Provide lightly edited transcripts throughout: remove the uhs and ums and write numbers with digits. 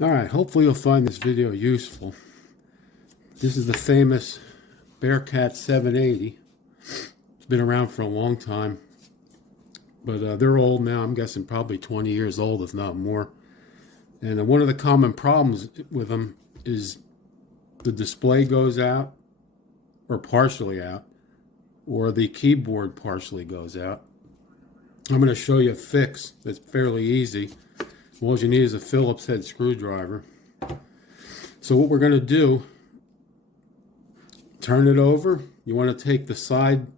Alright, hopefully you'll find this video useful. This is the famous Bearcat 780. It's been around for a long time, but they're old now. I'm guessing probably 20 years old, if not more. And one of the common problems with them is the display goes out, or partially out, or the keyboard partially goes out. I'm going to show you a fix that's fairly easy. All you need is a Phillips head screwdriver. So what we're going to do, turn it over. You want to take the side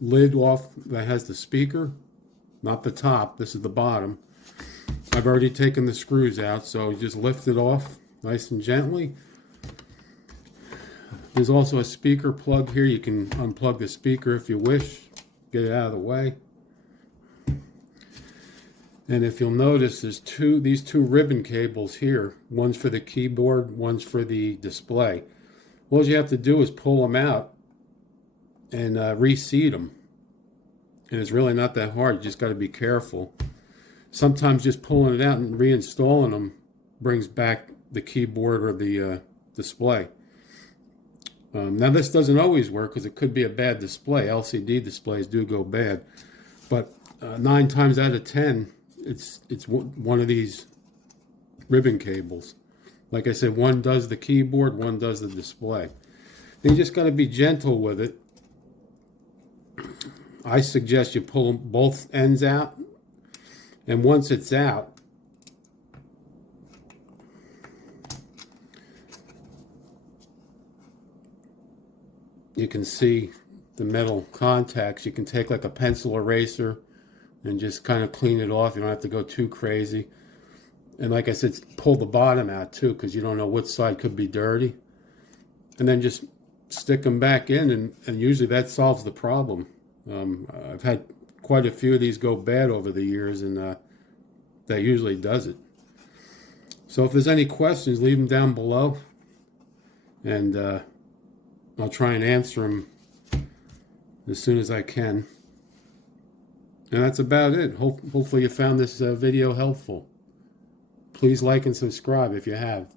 lid off that has the speaker, not the top. This is the bottom. I've already taken the screws out, so just lift it off nice and gently. There's also a speaker plug here. You can unplug the speaker if you wish. Get it out of the way. And if you'll notice, there's these two ribbon cables here. One's for the keyboard, one's for the display. All you have to do is pull them out and reseat them. And it's really not that hard. You just got to be careful. Sometimes just pulling it out and reinstalling them brings back the keyboard or the display. Now this doesn't always work because it could be a bad display. LCD displays do go bad. But 9 times out of 10, it's one of these ribbon cables. Like I said, one does the keyboard, one does the display. And you just got to be gentle with it. I suggest you pull both ends out, and once it's out, you can see the metal contacts. You can take like a pencil eraser and just kind of clean it off. You don't have to go too crazy. And like I said, pull the bottom out too, because you don't know which side could be dirty. And then just stick them back in, and usually that solves the problem. I've had quite a few of these go bad over the years, and that usually does it. So if there's any questions, leave them down below, and I'll try and answer them as soon as I can. And that's about it. Hopefully you found this video helpful. Please like and subscribe if you have.